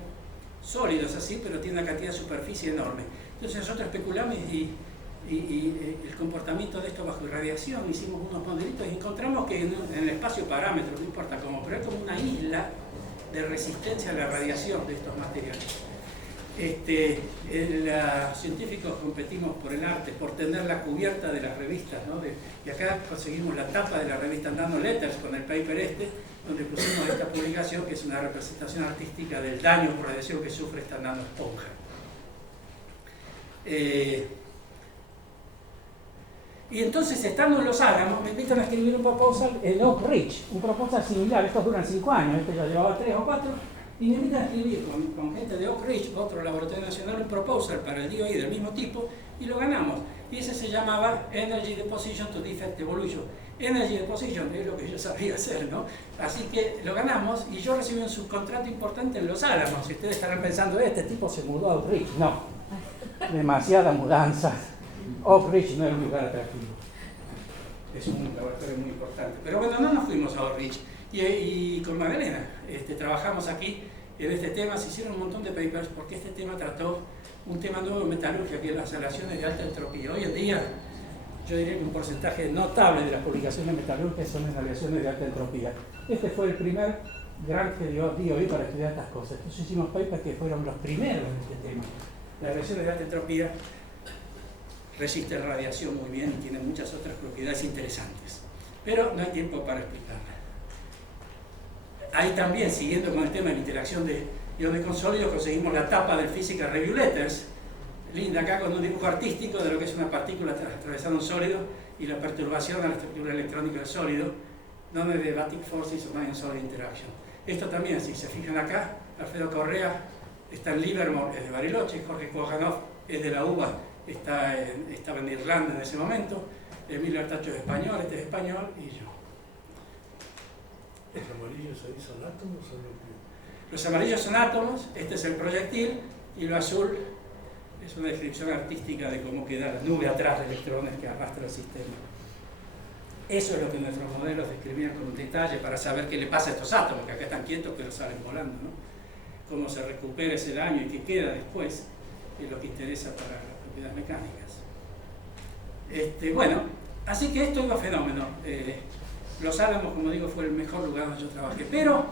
sólidos así, pero tienen una cantidad de superficie enorme. Entonces nosotros especulamos y el comportamiento de esto bajo irradiación, hicimos unos modelitos y encontramos que en el espacio parámetro, no importa cómo, pero es como una isla de resistencia a la radiación de estos materiales. Los científicos competimos por el arte, por tener la cubierta de las revistas, ¿no? Y acá conseguimos la tapa de la revista Nano Letters con el paper donde pusimos esta publicación que es una representación artística del daño por radiación que sufre esta nanoesponja. Y entonces, estando en Los Álamos, me invitan a escribir un proposal en Oak Ridge, un proposal similar. Estos duran 5 años, este ya llevaba 3 o 4, y me invitan a escribir con gente de Oak Ridge, otro laboratorio nacional, un proposal para el DOI del mismo tipo, y lo ganamos. Y ese se llamaba Energy Deposition to Defect Evolution. Energy Deposition es lo que yo sabía hacer, ¿no? Así que lo ganamos, y yo recibí un subcontrato importante en Los Álamos. Si ustedes estarán pensando, este tipo se mudó a Oak Ridge. No, demasiada mudanza. Oak Ridge no es un lugar atractivo. Es un laboratorio muy importante. Pero bueno, no nos fuimos a Oak Ridge. Y con Magdalena trabajamos aquí en este tema. Se hicieron un montón de papers porque este tema trató un tema nuevo en metalurgia, que es las aleaciones de alta entropía. Hoy en día, yo diría que un porcentaje notable de las publicaciones metalúrgicas son en aleaciones de alta entropía. Este fue el primer gran que dio hoy para estudiar estas cosas. Entonces hicimos papers que fueron los primeros en este tema. Las aleaciones de alta entropía resisten la radiación muy bien y tienen muchas otras propiedades interesantes. Pero no hay tiempo para explicarlas. Ahí también, siguiendo con el tema de la interacción de iones con sólidos, conseguimos la tapa del Physical Review Letters, linda acá con un dibujo artístico de lo que es una partícula atravesando un sólido y la perturbación a la estructura electrónica del sólido, donde de Batic Forces o Ion Solid Interaction. Esto también, si se fijan acá, Alfredo Correa está en Livermore, es de Bariloche, Jorge Kojanov es de la UBA, estaba en Irlanda en ese momento, Emilio Artacho es español, este es español y yo. ¿Los amarillos ahí son átomos o núcleos? Los amarillos son átomos, este es el proyectil, y lo azul es una descripción artística de cómo queda la nube atrás de electrones que arrastra el sistema. Eso es lo que nuestros modelos describían con detalle para saber qué le pasa a estos átomos, que acá están quietos pero salen volando, ¿no? Cómo se recupera ese daño y qué queda después, es lo que interesa para las propiedades mecánicas. Bueno, así que esto es un fenómeno. Los Álamos, como digo, fue el mejor lugar donde yo trabajé, pero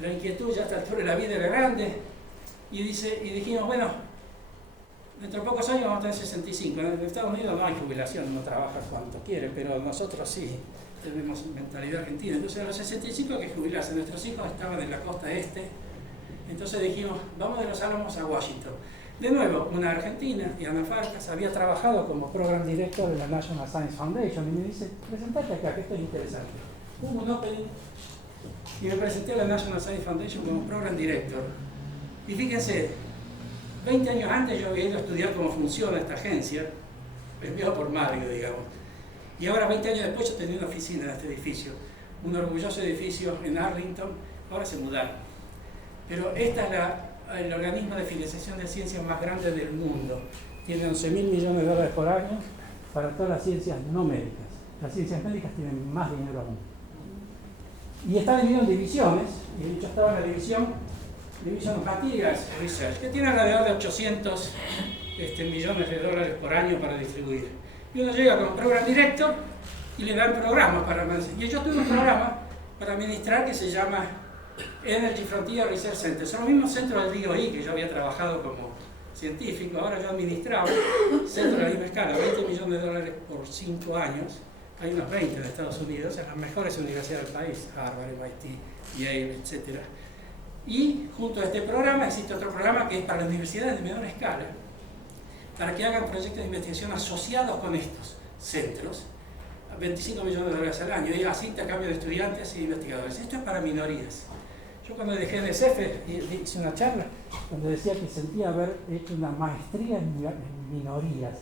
la inquietud ya a esta altura de la vida era grande y dijimos, bueno, dentro de pocos años vamos a tener 65. En Estados Unidos no hay jubilación, uno trabaja cuanto quiere, pero nosotros sí tenemos mentalidad argentina. Entonces a los 65 hay que jubilarse. Nuestros hijos estaban en la costa este, entonces dijimos, vamos de Los Álamos a Washington. De nuevo, una argentina, Diana Farkas, había trabajado como Program Director de la National Science Foundation y me dice, presentate acá, que esto es interesante. Hubo un opening y me presenté a la National Science Foundation como Program Director. Y fíjense, 20 años antes yo había ido a estudiar cómo funciona esta agencia, enviado por Mario, digamos. Y ahora, 20 años después, yo tenía una oficina en este edificio, un orgulloso edificio en Arlington, ahora se mudaron. Pero esta es el organismo de financiación de ciencia más grande del mundo. Tiene 11.000 millones de dólares por año para todas las ciencias no médicas. Las ciencias médicas tienen más dinero aún. Y está dividido en divisiones, y yo estaba en la Division of Materials Research, que tiene alrededor de 800 millones de dólares por año para distribuir. Y uno llega como Program Director y le dan programas para administrar. Y yo tuve un programa para administrar que se llama Energy Frontier Research Center. Son los mismos centros del DOI que yo había trabajado como científico. Ahora yo administraba centros de la misma escala, 20 millones de dólares por 5 años. Hay unos 20 en Estados Unidos, en las mejores universidades del país, Harvard, MIT, Yale, etc. Y junto a este programa existe otro programa que es para las universidades de menor escala, para que hagan proyectos de investigación asociados con estos centros, 25 millones de dólares al año, y así intercambio de estudiantes y investigadores. Esto es para minorías. Yo cuando dejé NSF hice una charla donde decía que sentía haber hecho una maestría en minorías,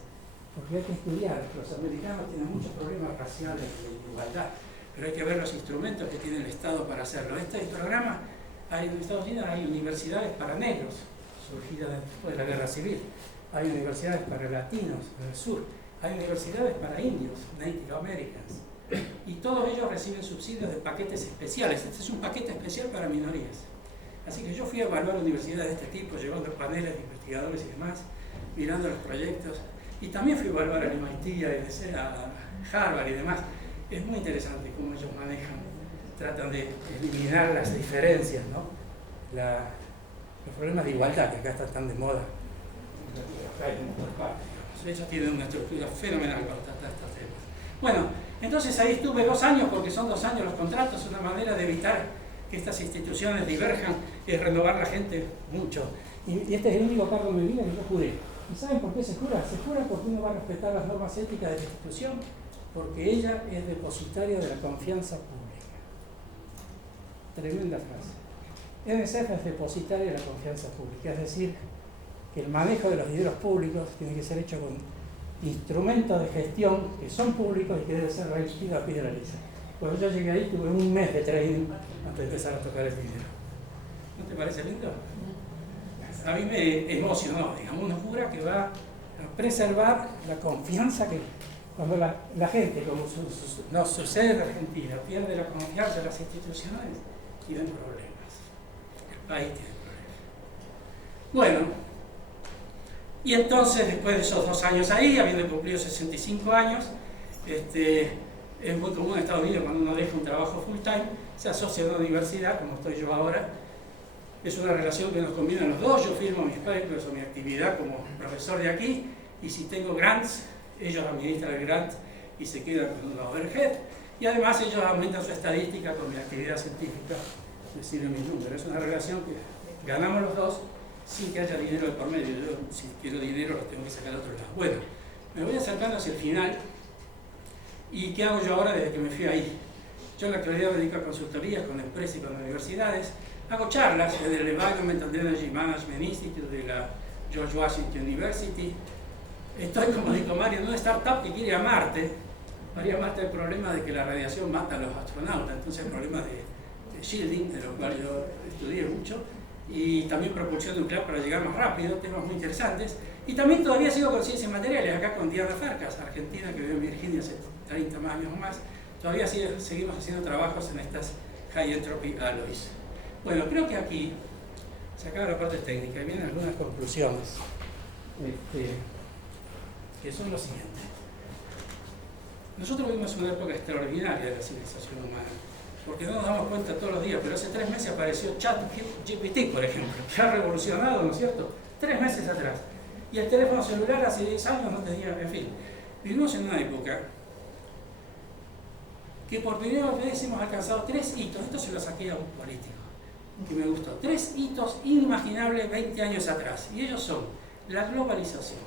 porque hay que estudiar. Los americanos tienen muchos problemas raciales de igualdad, pero hay que ver los instrumentos que tiene el Estado para hacerlo. Este programa, en Estados Unidos hay universidades para negros, surgidas después de la Guerra Civil, hay universidades para latinos del sur, hay universidades para indios, Native Americans, y todos ellos reciben subsidios de paquetes especiales. Este es un paquete especial para minorías. Así que yo fui a evaluar universidades de este tipo, llevando paneles de investigadores y demás, mirando los proyectos, y también fui a evaluar a MIT, a Harvard y demás. Es muy interesante cómo ellos manejan, tratan de eliminar las diferencias, ¿no? Los problemas de igualdad que acá están tan de moda. Ellos tienen una estructura fenomenal para tratar estos temas. Bueno, entonces ahí estuve 2 años, porque son 2 años los contratos, una manera de evitar que estas instituciones diverjan, es renovar la gente mucho. Y este es el único cargo de mi vida que yo juré. ¿Y saben por qué se jura? Se jura porque uno va a respetar las normas éticas de la institución, porque ella es depositaria de la confianza pública. Tremenda frase. NSF es depositaria de la confianza pública, es decir, que el manejo de los dineros públicos tiene que ser hecho con instrumentos de gestión que son públicos y que deben ser remitidos a pie de la lista. Cuando yo llegué ahí tuve 1 mes de training antes de empezar a tocar el dinero. ¿No te parece lindo? A mí me emocionó, digamos, uno jura que va a preservar la confianza que cuando la gente, como nos sucede en Argentina, pierde la confianza en las instituciones, tienen problemas. El ahí tiene el problema. Bueno, y entonces después de esos 2 años ahí, habiendo cumplido 65 años, es muy común en Estados Unidos cuando uno deja un trabajo full time, se asocia a una universidad, como estoy yo ahora. Es una relación que nos conviene a los dos. Yo firmo mis papers o mi actividad como profesor de aquí, y si tengo grants, ellos administran el grant y se quedan con un overhead, y además ellos aumentan su estadística con mi actividad científica, me sirven mis números. Es una relación que ganamos los dos sin que haya dinero de por medio. Yo, si quiero dinero, lo tengo que sacar de otro lado. Bueno, me voy acercando hacia el final. ¿Y qué hago yo ahora desde que me fui ahí? Yo en la actualidad me dedico a consultorías con empresas y con universidades. Hago charlas desde el Environment and Energy Management Institute de la George Washington University. Estoy, como dijo Mario, en una startup que quiere ir a Marte. Para ir a Marte hay el problema de que la radiación mata a los astronautas, entonces hay problemas de shielding, de lo cual yo estudié mucho, y también propulsión nuclear para llegar más rápido, temas muy interesantes. Y también todavía sigo con ciencias materiales, acá con Diana Farcas, argentina, que vive en Virginia hace 30 años o más. Todavía seguimos haciendo trabajos en estas high entropy alloys. Bueno, creo que aquí se acaba la parte técnica y vienen algunas conclusiones, que son lo siguiente. Nosotros vivimos una época extraordinaria de la civilización humana, porque no nos damos cuenta todos los días, pero hace 3 meses apareció ChatGPT, por ejemplo, que ha revolucionado, ¿no es cierto? 3 meses atrás. Y el teléfono celular hace 10 años no tenía, en fin. Vivimos en una época que por primera vez hemos alcanzado 3 hitos. Esto se lo saqué a un político que me gustó. 3 hitos inimaginables 20 años atrás. Y ellos son la globalización.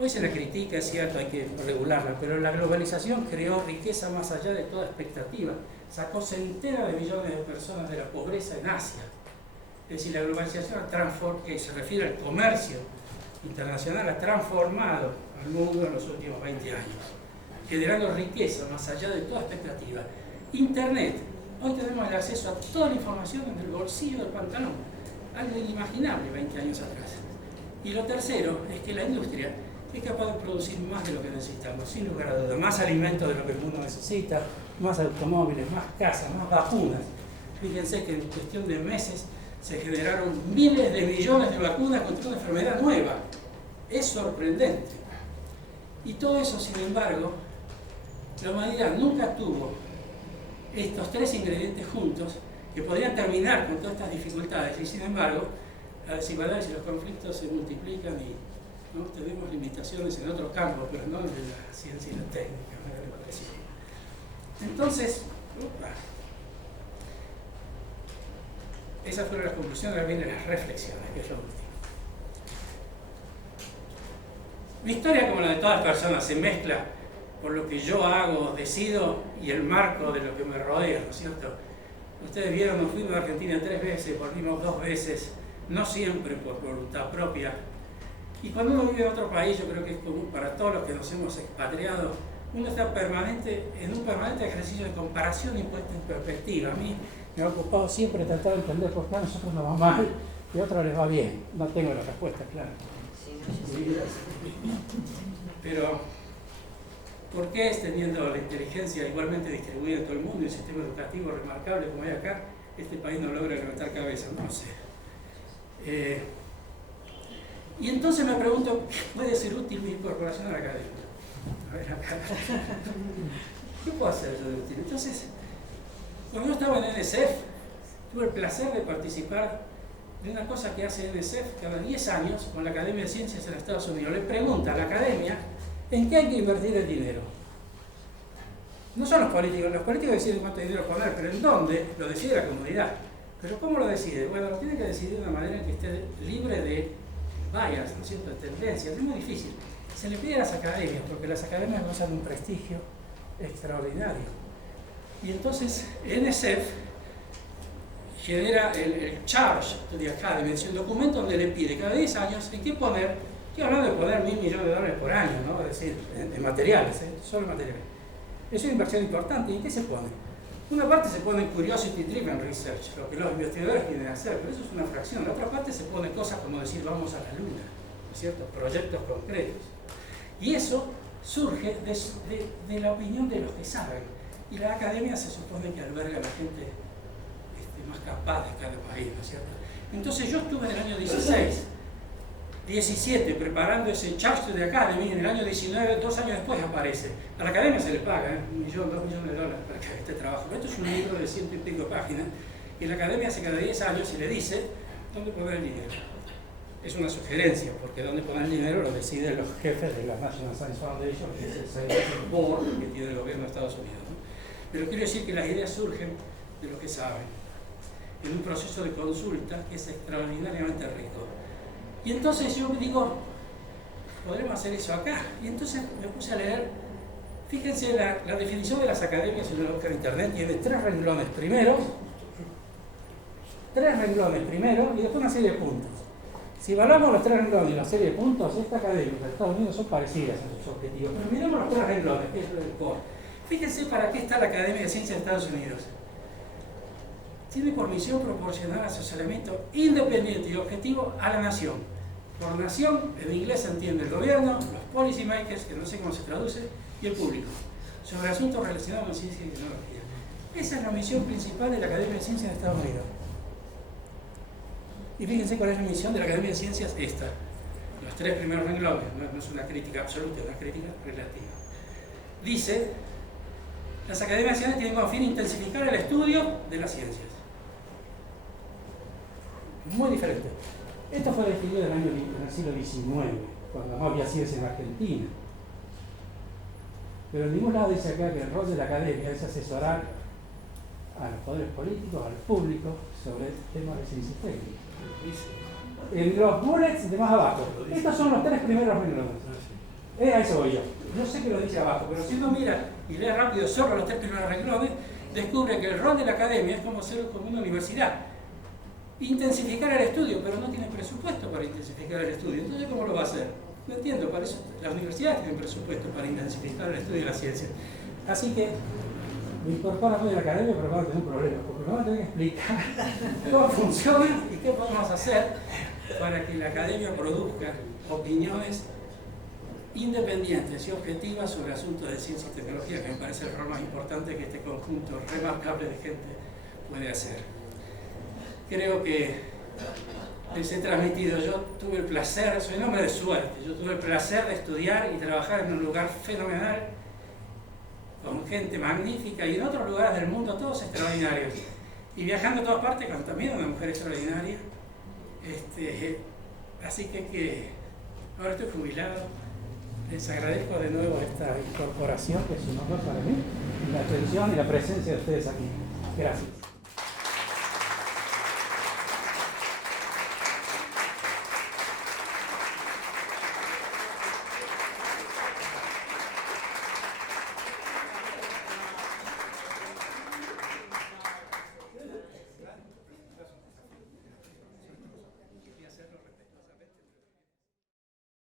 Hoy se la critica, es cierto, hay que regularla, pero la globalización creó riqueza más allá de toda expectativa. Sacó centenas de millones de personas de la pobreza en Asia. Es decir, la globalización, que se refiere al comercio internacional, ha transformado al mundo en los últimos 20 años, generando riqueza más allá de toda expectativa. Internet. Hoy tenemos el acceso a toda la información en el bolsillo del pantalón. Algo inimaginable 20 años atrás. Y lo tercero es que la industria es capaz de producir más de lo que necesitamos, sin lugar a dudas. Más alimentos de lo que el mundo necesita, más automóviles, más casas, más vacunas. Fíjense que en cuestión de meses se generaron miles de millones de vacunas contra una enfermedad nueva. Es sorprendente. Y todo eso, sin embargo, la humanidad nunca tuvo estos 3 ingredientes juntos que podrían terminar con todas estas dificultades. Y sin embargo, las desigualdades y los conflictos se multiplican y ¿no? Tenemos limitaciones en otros campos, pero no en la ciencia y la técnica. Entonces, esas fueron las conclusiones, ahora vienen las reflexiones, que es lo último. Mi historia, como la de todas las personas, se mezcla por lo que yo hago, decido y el marco de lo que me rodea, ¿no es cierto? Ustedes vieron, nos fuimos a Argentina 3 veces, volvimos 2 veces, no siempre por voluntad propia. Y cuando uno vive en otro país, yo creo que es común para todos los que nos hemos expatriado, uno está en un permanente ejercicio de comparación y puesta en perspectiva. A mí me ha ocupado siempre tratar de entender por qué a nosotros nos va mal y a otros les va bien. No tengo la respuesta clara. Pero, ¿por qué teniendo la inteligencia igualmente distribuida en todo el mundo y un sistema educativo remarcable como hay acá, este país no logra levantar cabeza? No sé. Y entonces me pregunto, ¿qué puede ser útil mi incorporación a la academia? A ver, acá. ¿Qué puedo hacer yo de útil? Entonces, cuando yo estaba en NSF, tuve el placer de participar de una cosa que hace NSF cada 10 años con la Academia de Ciencias en Estados Unidos. Le pregunta a la academia en qué hay que invertir el dinero. No son los políticos deciden cuánto dinero poner, pero en dónde lo decide la comunidad. Pero ¿cómo lo decide? Bueno, lo tiene que decidir de una manera en que esté libre de bias, ¿no es cierto?, de tendencias. Es muy difícil. Se le pide a las academias, porque las academias gozan de un prestigio extraordinario. Y entonces NSF genera el Charge to the Academy, es el documento donde le pide cada 10 años en qué poner. Estoy hablando de poner $1.000 millones por año, ¿no? Es decir, en materiales, solo materiales. Es una inversión importante. ¿Y en qué se pone? Una parte se pone en Curiosity Driven Research, lo que los investigadores quieren hacer, pero eso es una fracción. La otra parte se pone cosas como decir vamos a la luna, ¿no es cierto? Proyectos concretos. Y eso surge de la opinión de los que saben. Y la academia se supone que alberga a la gente más capaz de cada país, ¿no es cierto? Entonces yo estuve en el año 16, 17 preparando ese Charter de Academy, en el año 19, 2 años después aparece. A la academia se le paga $1 millón, $2 millones de dólares para que haga este trabajo. Esto es un libro de 100 y pico páginas y la academia hace cada 10 años y le dice dónde poner el dinero. Es una sugerencia, porque dónde poner el dinero lo deciden los jefes de la National Science Foundation, que es el Scientific Board que tiene el gobierno de Estados Unidos, ¿no? Pero quiero decir que las ideas surgen de lo que saben, en un proceso de consulta que es extraordinariamente rico. Y entonces yo me digo, podremos hacer eso acá. Y entonces me puse a leer, fíjense, la definición de las academias en el Internet tiene 3 renglones primero, y después una serie de puntos. Si evaluamos los 3 renglones y la serie de puntos, estas academias de Estados Unidos son parecidas en sus objetivos. Pero miremos los 3 renglones, que es el core. Fíjense para qué está la Academia de Ciencias de Estados Unidos. Tiene por misión proporcionar asesoramiento independiente y objetivo a la nación. Por nación, en inglés se entiende el gobierno, los policy makers, que no sé cómo se traduce, y el público, sobre asuntos relacionados con ciencia y tecnología. Esa es la misión principal de la Academia de Ciencias de Estados Unidos. Y fíjense cuál es la misión de la Academia de Ciencias, esta. Los 3 primeros renglones, no es una crítica absoluta, es una crítica relativa. Dice, las academias de ciencias tienen como fin intensificar el estudio de las ciencias. Muy diferente. Esto fue definido en el siglo XIX, cuando no había ciencia en Argentina. Pero en ningún lado dice acá que el rol de la academia es asesorar a los poderes políticos, al público, sobre temas de ciencia técnica. En los bullets de más abajo, estos son los 3 primeros renglones. A eso voy yo. Yo sé que lo dice abajo, pero si uno mira y lee rápido sobre los 3 primeros renglones, descubre que el rol de la academia es como ser como una universidad. Intensificar el estudio, pero no tiene presupuesto para intensificar el estudio. Entonces, ¿cómo lo va a hacer? No entiendo, para eso las universidades tienen presupuesto para intensificar el estudio de la ciencia. Así que me incorporo a la academia, pero vamos a tener un problema, porque me van a tener que explicar cómo funciona y qué podemos hacer para que la academia produzca opiniones independientes y objetivas sobre asuntos de ciencia y tecnología, que me parece el rol más importante que este conjunto remarcable de gente puede hacer. Creo que les he transmitido, yo tuve el placer, soy un hombre de suerte, yo tuve el placer de estudiar y trabajar en un lugar fenomenal, con gente magnífica y en otros lugares del mundo todos extraordinarios. Y viajando a todas partes con también una mujer extraordinaria. Así que ahora estoy jubilado. Les agradezco de nuevo esta incorporación, que es un honor para mí, y la atención y la presencia de ustedes aquí. Gracias.